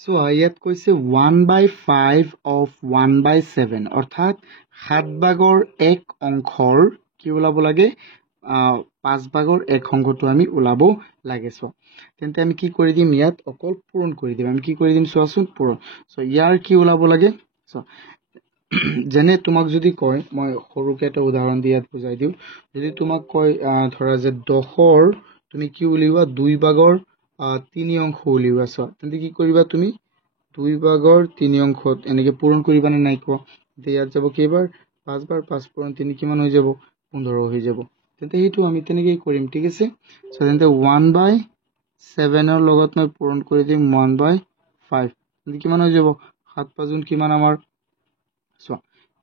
সো ইয়াত কৈছে 1/5 of 1/7 অৰ্থাৎ 7 ভাগৰ 1 অংশৰ কি ওলাব লাগে 5 ভাগৰ 1 অংশটো আমি ওলাব লাগে সো তেন্তে আমি কি কৰি দিম ইয়াত অকল পূৰণ কৰি দিম আমি কি কৰি দিম চোৱাচোন পূৰণ সো ইয়াৰ কি ওলাব লাগে সো যেনে তোমাক যদি কয় মই সৰুকে এটা উদাহৰণ দি ইয়াত বুজাই দিওঁ যদি তোমাক কয় ধৰা যে 10ৰ তুমি কি উলিওৱা 2 ভাগৰ 3 অংশ উলিওৱা সো তেন্তে কি কৰিবা তুমি 2 ভাগৰ 3 অংশত এনেকে পূৰণ কৰিবা নে নাই কোৱা তে ইয়াত যাব কেইবাৰ 5 বাৰ 5 পূৰণ 3 কিমান হৈ যাব 15 হৈ যাব তেন্তে এইটো আমি তেনেকৈ কৰিম ঠিক আছে সো তেন্তে 1/7 ৰ লগত মই পূৰণ কৰি দিম 1/5 তেন্তে কিমান হৈ যাব 7 5 গুণ কিমান আমাৰ সো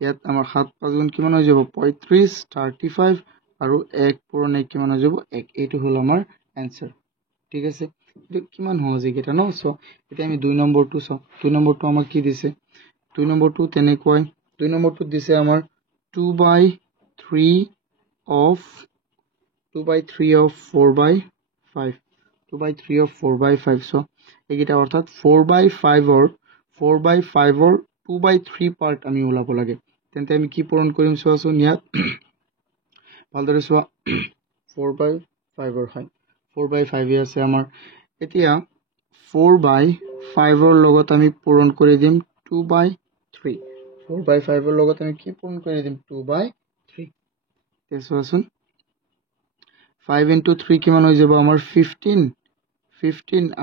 ইয়াত আমাৰ 7 5 গুণ কিমান হৈ যাব 35 35 আৰু 1 পূৰণ 1 কিমান হৈ যাব 1 এইটো হল আমাৰ आंसर ঠিক আছে এটা কিমান সহজ এইটা ন সো এটা আমি 2 নম্বৰটো সো 2 নম্বৰটো আমাক কি দিছে 2 নম্বৰটো তেনেকৈ 2 নম্বৰটো দিছে আমাৰ 2/3 of 4/5 2/3 of 4/5 সো এইটা অৰ্থাৎ 4/5 or 2/3 পাৰ্ট আমি ওলাব লাগে তেন্তে আমি কি পূৰণ কৰিম চোৱাচোন ইয়াত ভালদৰে চোৱা 4/5 ৰ হয় 4/5 আছে আমাৰ এতিয়া 4/5 ৰ লগত আমি পূৰণ কৰি দিম 2/3 4/5 ৰ লগত আমি কি পূৰণ কৰি দিম 2/3 তেচোৱাচোন 5 into 3 কিমান হৈ যাব আমাৰ 15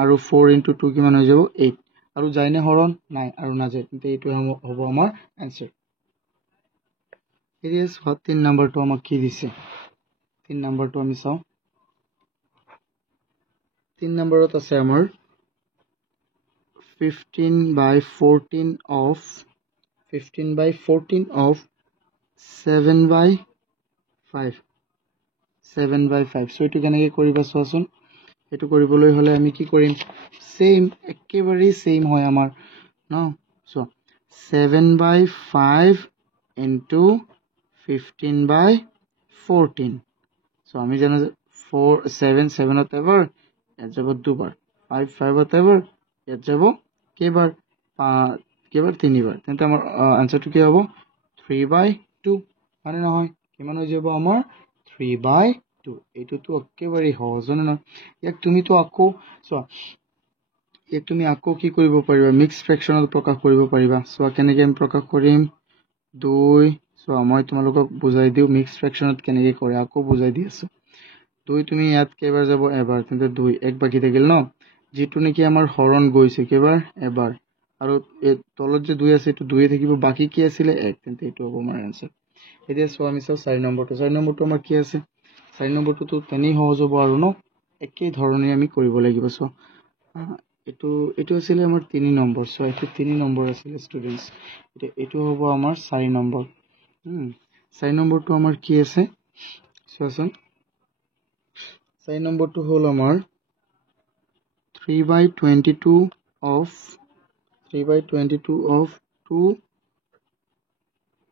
আৰু 4 into 2 কিমান হৈ যাব 8 আৰু যায়নে হৰণ নাই আৰু না যায় তেন্তে এইটো হ'ব আমাৰ आंसर এৰিয়াস 3 নম্বৰটো আমাক কি দিছে 3 নম্বৰটো আমি চাও 3 নম্বৰত আছে আমাৰ 15/14 of 7/5 7/5 সো এটো কেনেকৈ কৰিবা চোৱাচোন এটো কৰিবলৈ হলে আমি কি কৰিম সেম একেবাৰে সেম হয় আমাৰ ন সো 7/5 into 15/14 সো আমি জানো 4 7 7ত এবাৰ ইয়াত যাব দুবাৰ 5 5ত এবাৰ ইয়াত যাব কেইবাৰ তিনিবাৰ তেন্তে আমাৰ आंसरটো কি হ'ব 3/2 মানে নহয় কিমান হৈ যাব আমাৰ 3/2 এইটোটো একেবাৰে সহজ ন ইয়াক তুমি তো আকৌ চোৱা এই তুমি আকৌ কি কৰিব পাৰিবা মিক্স ফ্ৰেকশনত প্ৰকাশ কৰিব পাৰিবা চোৱা কেনেকৈ আমি প্ৰকাশ কৰিম 2 চোৱা মই তোমালোকক বুজাই দিও মিক্স ফ্ৰেকশনত কেনেকৈ কৰে আকৌ বুজাই দি আছো 2 তুমি ইয়াত কেইবাৰ যাব এবাৰ তেন্তে 2 এক বাকি থাকিল ন যেটো নেকি আমাৰ হৰণ গৈছে কেইবাৰ এবাৰ আৰু এই তলত যে 2 আছে এটো 2 এ থাকিব বাকি কি আছিল 1 তেন্তে এটো হ'ব আমাৰ आंसर এতিয়া চোৱা আমি চাও 4 নম্বৰটো আমাৰ কি আছে 4 নম্বৰটো তো তেনি সহজ হ'ব আৰু ন একে ধৰণে আমি কৰিব লাগিব চোৱা এটো আছিল আমাৰ 3 নম্বৰ সো এটো 3 নম্বৰ আছিল ষ্টুডেন্টস এটো হ'ব আমাৰ 4 নম্বৰ 4 নম্বৰটো আমাৰ কি আছে চোৱাচোন 4 নম্বৰটো হল আমাৰ 3/22 of 2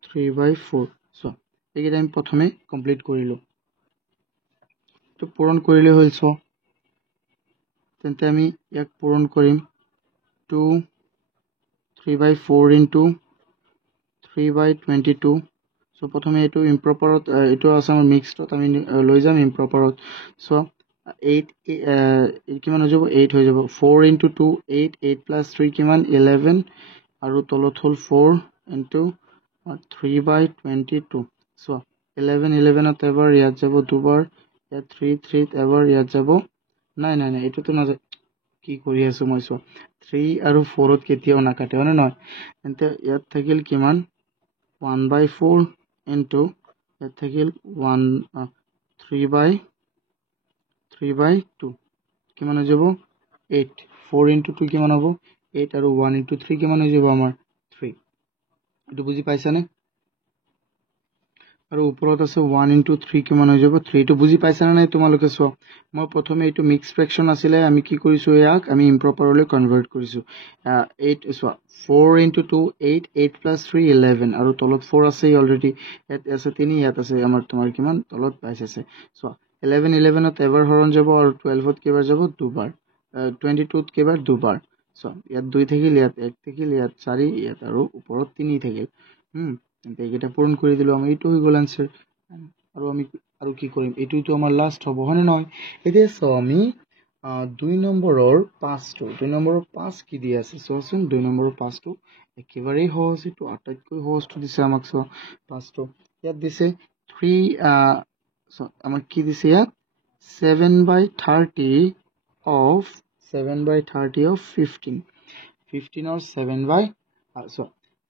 3/4 সো এইকেইটা আমি প্ৰথমে কমপ্লিট কৰিলো তো পূৰণ কৰিলে হ'ল সো তেন্তে আমি ইয়াক পূৰণ কৰিম 2 3/4 into 3/22 সো প্ৰথমে এটো ইম্প্ৰপাৰত এটো আছে আমাৰ মিক্সডত আমি লৈ যাম ইম্প্ৰপাৰত সো 8 কিমান হৈ যাব 8 হৈ যাব 4 into 2 8 8 plus 3 কিমান 11 আৰু তলত হল 4 into 3/22 চোৱা 11 এবাৰ ইয়াত যাব দুবাৰ ইয়াত 3 এবাৰ ইয়াত যাব নাই এইটোতো নাযায় কি কৰি আছো মই চোৱা 3 আৰু 4 কেতিয়াও নাকাটে হয়নে নহয় তেন্তে ইয়াত থাকিল কিমান 1/4 ইনটু ইয়াত থাকিল 3/2 কিমান হৈ যাব 8 4 ইনটু 2 কিমান হ'ব 8 আৰু 1 ইনটু 3 কিমান হৈ যাব আমাৰ 3 এটো বুজি পাইছানে আৰু ওপৰত আছে 1 ইনটু 3 কিমান হৈ যাব 3 টো বুজি পাইছানে নাই তোমালোকে চোৱা মই প্ৰথমে এইটো মিক্স ফ্ৰেকশন আছিলে আমি কি কৰিছো ইয়াক আমি ইম্প্ৰপাৰলি কনভাৰ্ট কৰিছো 8 চোৱা 4 ইনটু 2 8 8 প্লাস 3 11 আৰু তলত 4 আছে অলৰেডি ইয়াত আছে 3 ইয়াত আছে আমাৰ তোমাৰ কিমান তলত 22 আছে চোৱা 11 ত এবাৰ হৰণ যাব আৰু 12 ত কেবাৰ যাব দুবাৰ 22 ত কেবাৰ দুবাৰ চোৱা ইয়াত 2 থাকিল ইয়াত 1 থাকিল ইয়াত 4 ইয়াত আৰু ওপৰত 3 থাকিল তেন্তে এইটা পূৰণ কৰি দিলো আমি এইটো হৈ গল आंसर আৰু আমি আৰু কি কৰিম এইটোটো আমাৰ লাস্ট হ'ব হয়নে নহয় এতিয়া সো আমি 2 নম্বৰৰ 5 কি দি আছে চোৱাচোন 2 নম্বৰৰ 5 টো একেবাৰে সহজ এইটো আটাইতকৈ সহজটো দিছে আমাক সো 5 টো ইয়াত দিছে 3 আমাক কি দিছে ইয়াত 7/30 of 15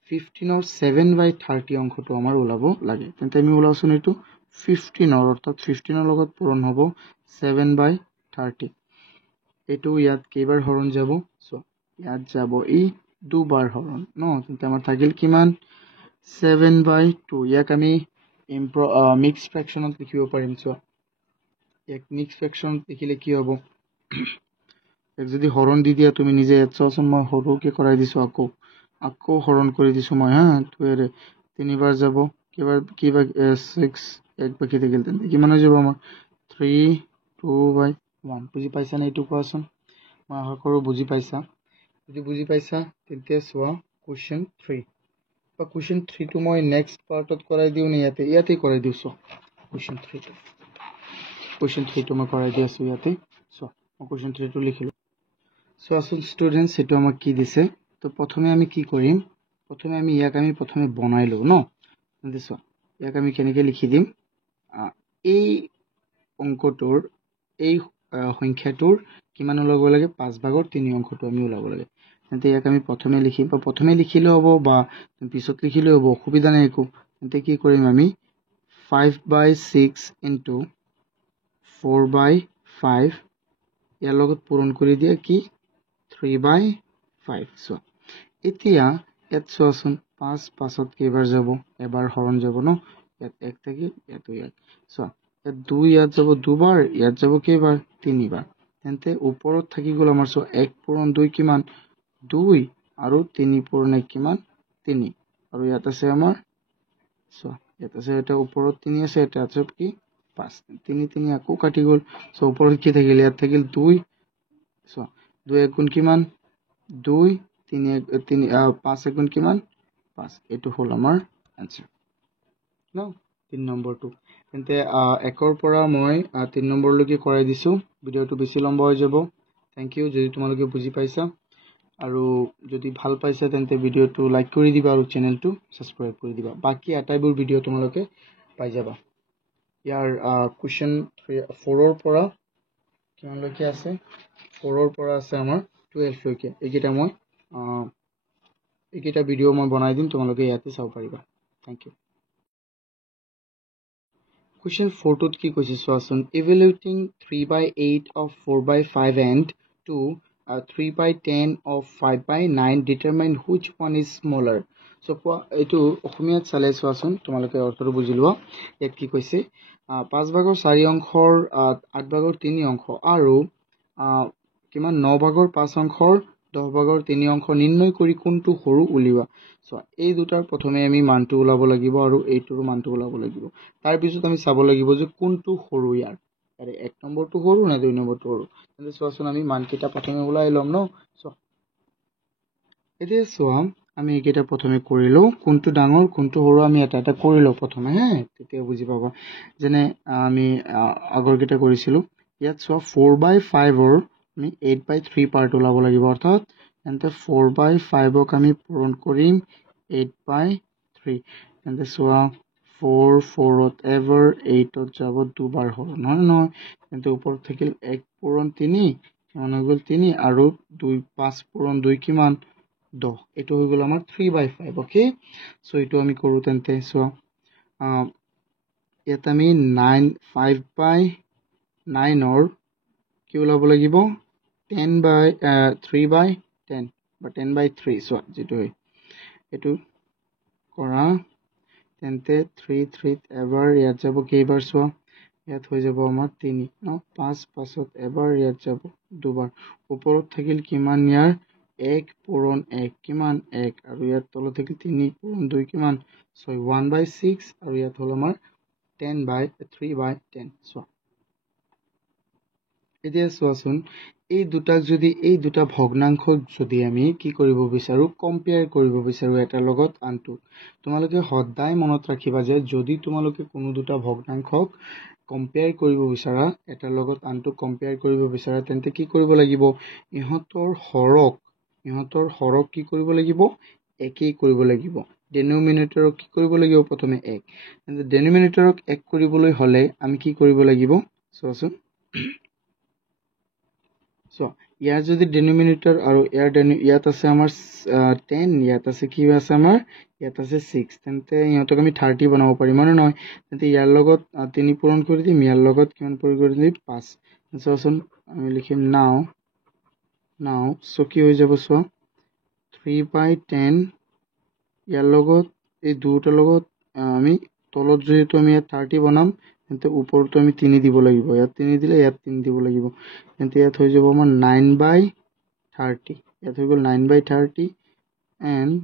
15 or 7/30 অংকটো আমাৰ ওলাব লাগে তেন্তে আমি ওলাওচোন এইটো 15 অৰ্থাৎ 15 লগত পূৰণ হ'ব 7/30 এইটো ইয়াত কেইবাৰ হৰণ যাব সো ইয়াত যাব এই দুবাৰ হৰণ ন তেন্তে আমাৰ থাকিল কিমান 7/2 ইয়াক আমি মিক্স ফ্ৰেকশনত লিখিব পাৰিম সো এক মিক্স ফ্ৰেকশনত লিখিলে কি হ'ব এক যদি হৰণ দি দিয়া তুমি নিজে এটছন মই হৰকে কৰাই দিছো আকৌ হৰণ কৰি দিছো মই তোৰে তিনিবাৰ যাব কিবা 6 এক বাকি থাকিল তেন্তে কিমান হৈ যাব আমাৰ 3 2/1 বুজি পাইছা নে এইটো কোৱাচোন মই আশা কৰো বুজি পাইছা যদি বুজি পাইছা তেন্তে চোৱা কোৱেশ্চন 3 বা কোৱেশ্চন 3 টো মই নেক্সট পাৰ্টত কৰাই দিও নে ইয়াতে কৰাই দিছো কোৱেশ্চন 3 টো মই কৰাই দি আছো ইয়াতে চোৱা মই কোৱেশ্চন 3 টো লিখিলো সো আসল স্টুডেন্টস এটো আমাক কি দিছে তো প্ৰথমে আমি কি কৰিম প্ৰথমে আমি ইয়াক প্ৰথমে বনাই লও ন দেখছো ইয়াক আমি কেনেকৈ লিখি দিম এই অংকটোৰ এই সংখ্যাটোৰ কিমান ওলাব লাগে 5/3 অংকটো আমি ওলাব লাগে তেন্তে ইয়াক আমি প্ৰথমে লিখিম বা প্ৰথমে লিখিলে হ'ব বা পিছত লিখিলে হ'ব অসুবিধা নাই একো তেন্তে কি কৰিম আমি 5/6 ইনটু 4/5 ইয়াৰ লগত পূৰণ কৰি দিয়া কি 3/5 সো এতিয়া এত চোৱাচোন 5 কেইবাৰ যাব এবাৰ হৰণ যাব ন ইয়াত 1 থাকিল ইয়াতো ইয়াত সো ইয়াত 2 ইয়াত যাব দুবাৰ ইয়াত যাব কেইবাৰ তিনিবাৰ তেন্তে ওপৰত থাকি গল আমাৰ সো 1 পূৰণ 2 কিমান 2 আৰু 3 পূৰণ 1 কিমান 3 আৰু ইয়াত আছে আমাৰ সো ইয়াত আছে এটা ওপৰত 3 আছে এটা আছে কি 5 3 আকৌ কাটি গল সো ওপৰত কি থাকিল ইয়াত থাকিল 2 সো 2 গুণ কিমান 2 3 5 গুণ কিমান 5 এটো হল আমাৰ आंसर ন 3 নম্বৰটো তেন্তে একৰ পৰা মই 3 নম্বৰলৈকে কৰাই দিছো ভিডিওটো বেছি লম্বা হৈ যাব থ্যাংক ইউ যদি তোমালোকে বুজি পাইছা আৰু যদি ভাল পাইছা তেন্তে ভিডিওটো লাইক কৰি দিবা আৰু চেনেলটো সাবস্ক্ৰাইব কৰি দিবা বাকি আটাইবোৰ ভিডিও তোমালোকে পাই যাবা ইয়াৰ কোৱেশ্চন 4 ৰ পৰা কিমান লৈকে আছে 4 ৰ পৰা আছে আমাৰ 12 লৈকে এইকেইটা ভিডিও মই বনাই দিম তোমালোকে ইয়াতে চাব পাৰিবা থ্যাংক ইউ Question 4 টোত কি কৈছে চোৱাচোন evaluating 3/8 of 4/5 and 2 3/10 of 5/9 determine which one is smaller so এইটো অসমীয়াত চালে চোৱাচোন তোমালোকে অৰ্থটো বুজি লোৱা ইয়াত কি কৈছে 5/4 অংশৰ 8/3 অংশ আৰু কিমান 9/5 অংশৰ 10/3 অংশ নিৰ্ণয় কৰি কোনটো সৰু উলিওৱা সো এই দুটাৰ প্ৰথমে আমি মানটো ওলাব লাগিব আৰু এইটোৰ মানটো ওলাব লাগিব তাৰ পিছত আমি চাব লাগিব যে কোনটো সৰু ইয়াৰ আৰে 1 নম্বৰটো সৰু না 2 নম্বৰটো সৰু তেন্তে চোৱাচোন আমি মানকেইটা প্ৰথমে ওলাই লম ন সো এতিয়া চোৱা আমি এইকেইটা প্ৰথমে কৰিলো কোনটো ডাঙৰ কোনটো সৰু আমি এটা কৰিলো প্ৰথমে তেতিয়া বুজি পাবা যেনে আমি আগৰকেইটা কৰিছিলো ইয়াত চোৱা 4/5 ৰ আমি 8/3 পাৰ্ট ওলাব লাগিব অৰ্থাৎ তেন্তে 4/5 ক আমি পূৰণ কৰিম 8/3 3 তেন্তে চোৱা 4 4ত এভাৰ 8ত যাব দুবাৰ হ'ল নহয় তেন্তে ওপৰত থাকিল 1 পূৰণ 3 কিমান হৈ গ'ল 3 আৰু 2 5 পূৰণ 2 কিমান 10 এইটো হৈ গ'ল আমাৰ 3/5 ওকে সো এইটো আমি কৰো তেন্তে চোৱা ইয়াত আমি 5/9 or কি ওলাব লাগিব 3/10 বা 10/3 চোৱা যেটো হয় এটো কৰা তেন্তে 3 3ত এবাৰ ইয়াত যাব কেইবাৰ চোৱা ইয়াত হৈ যাব আমাৰ 3 ন 5 5ত এবাৰ ইয়াত যাব দুবাৰ ওপৰত থাকিল কিমান ইয়াৰ 1 পূৰণ 1 কিমান 1 আৰু ইয়াত তলত থাকিল 3 পূৰণ 2 কিমান 6 1/6 আৰু ইয়াত হল আমাৰ 3/10 চোৱা এতিয়া চোৱাচোন এই দুটা ভগ্নাংশক যদি আমি কি কৰিব বিচাৰো কম্পেয়াৰ কৰিব বিচাৰো এটাৰ লগত আনটো তোমালোকে সদায় মনত ৰাখিবা যে যদি তোমালোকে কোনো দুটা ভগ্নাংশক কম্পেয়াৰ কৰিব বিচাৰা এটাৰ লগত আনটো কম্পেয়াৰ কৰিব বিচাৰা তেন্তে কি কৰিব লাগিব ইহঁতৰ হৰক কি কৰিব লাগিব একেই কৰিব লাগিব ডিনোমিনেটৰক কি কৰিব লাগিব প্ৰথমে 1 তেন্তে ডিনোমিনেটৰক 1 কৰিবলৈ হলে আমি কি কৰিব লাগিব চোৱাচোন So, ইয়াৰ যদি ডিনোমিনেটৰ আৰু ইয়াত আছে আমাৰ 10 ইয়াত আছে কি আছে আমাৰ ইয়াত আছে 6 তেন্তে ইহঁতক আমি 30 বনাব পাৰিম মানে নহয় তেন্তে ইয়াৰ লগত 3 পূৰণ কৰি দিম ইয়াৰ লগত কিমান পূৰণ কৰি দিম 5 চোৱাচোন আমি লিখিম নাও সো কি হৈ যাব চোৱা 3/10 ইয়াৰ লগত এই দুটাৰ লগত আমি তলত যেহেতু আমি 30 বনাম তেন্তে ওপৰতো আমি 3 দিব লাগিব ইয়াত 3 দিলে ইয়াত 3 দিব লাগিব তেন্তে ইয়াত হৈ যাব আমাৰ 9/30 ইয়াত হৈ গ'ল 9/30 and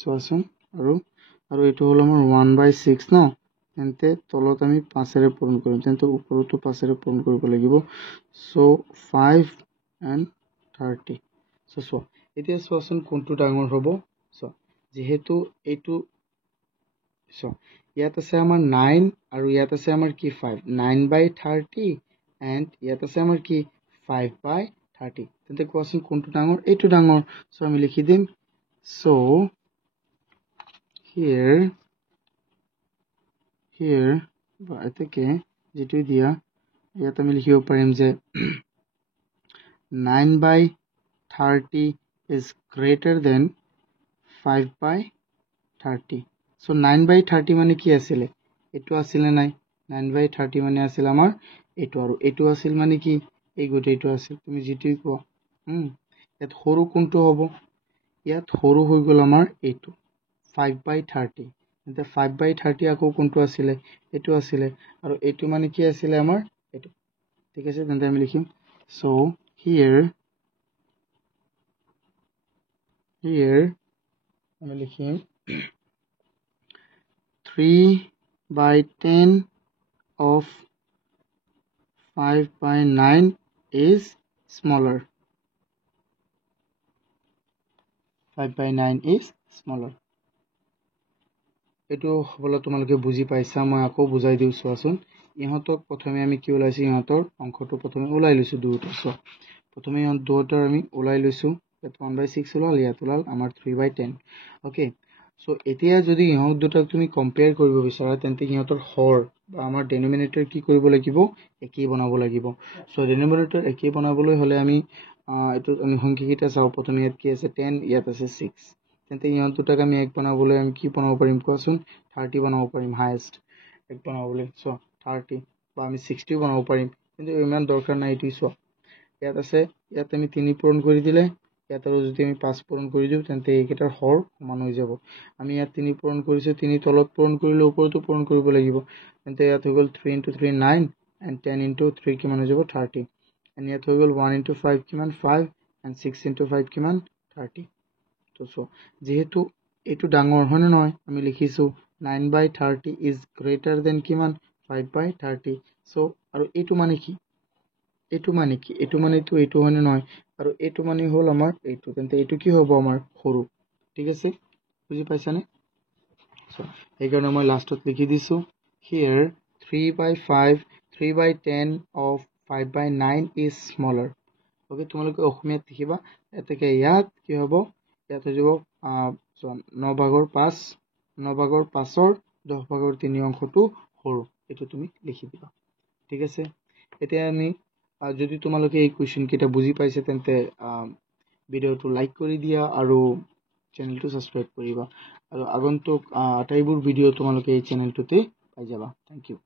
চোৱাচোন আৰু এইটো হল আমাৰ 1/6 ন তেন্তে তলত আমি 5 ৰে পূৰণ কৰিম তেন্তে ওপৰতো 5 ৰে পূৰণ কৰিব লাগিব সো 5 and 30 সো চোৱা এতিয়া চোৱাচোন কোনটো ডাঙৰ হ'ব চোৱা যেহেতু এইটো চোৱা ইয়াত আছে আমাৰ 9 আৰু ইয়াত আছে আমাৰ কি 5 9/30 and ইয়াত আছে আমাৰ কি 5/30 তেন্তে কোৱাচোন কোনটো ডাঙৰ এইটো ডাঙৰ সো আমি লিখি দিম সো here বা এটাকে যেটো দিয়া ইয়াত আমি লিখিব পাৰিম যে 9/30 is greater than 5/30 so 9/30 মানে কি আছিল এটো আছিল নাই 9/30 মানে আছিল আমাৰ এটো আৰু এটো আছিল মানে কি এই গোটেইটো আছিল তুমি যেটোই কোৱা ইয়াত সৰু কোনটো হ'ব ইয়াত সৰু হৈ গল আমাৰ এটো 5/30 তেন্তে 5/30 আকৌ কোনটো আছিল এটো আছিল আৰু এটো মানে কি আছিল আমাৰ এটো ঠিক আছে তেন্তে আমি লিখিম so here আমি লিখিম 3/10 of 5/9 is smaller 5/9 is smaller এটো হবলা তোমালোকে বুজি পাইছা মই আকৌ বুজাই দিউ চোৱাচোন ইহঁতক প্ৰথমে আমি কি ওলাইছে ইহঁতৰ অংকটো প্ৰথমে ওলাই লৈছো দুটা সো প্ৰথমে ইহঁত দুটাৰ আমি ওলাই লৈছো ইয়াত 1/6 ওলাল ইয়াত ওলাল আমাৰ 3/10 ওকে সো এতিয়া যদি ইহঁত দুটাক তুমি কম্পেয়াৰ কৰিব বিচাৰা তেন্তে ইহঁতৰ হৰ বা আমাৰ ডিনোমিনেটৰ কি কৰিব লাগিব একেই বনাব লাগিব সো ডিনোমিনেটৰ একেই বনাবলৈ হলে আমি এটো আমি সংখ্যাকিটা চাও প্ৰথমে ইয়াত কি আছে 10 ইয়াত আছে 6 তেন্তে ইহঁত দুটাক আমি এক বনাবলৈ আমি কি বনাব পাৰিম কোৱাচোন 30 বনাব পাৰিম হাইয়েস্ট এক বনাবলৈ সো 30 বা আমি 60 বনাব পাৰিম কিন্তু ইমান দৰকাৰ নাই এটো সো ইয়াত আছে ইয়াত আমি 3 পূৰণ কৰি দিলে ইয়াত আৰু যদি আমি 5 পূৰণ কৰি দিও তেন্তে এইকেটাৰ হৰ সমান হৈ যাব আমি ইয়াত 3 পূৰণ কৰিছো 3 তলত পূৰণ কৰিলে ওপৰতো পূৰণ কৰিব লাগিব তেন্তে ইয়াত হৈ গল 3 * 3 9 and 10 * 3 কিমান হৈ যাব 30 and ইয়াত হৈ গল 1 * 5 কিমান 5 and 6 * 5 কিমান 30 তো সো যেহেতু এটো ডাঙৰ হয় না নহয় আমি লিখিছো 9/30 is greater than কিমান 5/30 সো আৰু এটো মানে কি এটো মানে তো এটো হয় না নহয় আৰু এটো মানে হল আমাৰ এটো তেন্তে এটো কি হ'ব আমাৰ সৰু ঠিক আছে বুজি পাইছানে সো এই কাৰণে মই লাষ্টত লিখি দিছো here 3/10 of 5/9 is smaller okay তোমালোকে অসমীয়াত লিখিবা এটাকে ইয়াত কি হ'ব ইয়াত হৈ যাব সো 9 ভাগৰ 5 9 ভাগৰ 5ৰ 10 ভাগৰ 3 অংশটো সৰু এটো তুমি লিখি দিবা ঠিক আছে এতিয়া আমি যদি তোমালোকে এই কোৱেশ্চন কেইটা বুজি পাইছে তেন্তে ভিডিওটো লাইক কৰি দিয়া আৰু চেনেলটো সাবস্ক্ৰাইব কৰিবা আৰু আগন্তুক আটাইবোৰ ভিডিও তোমালোকে এই চেনেলটোতে পাই যাবা থ্যাংক ইউ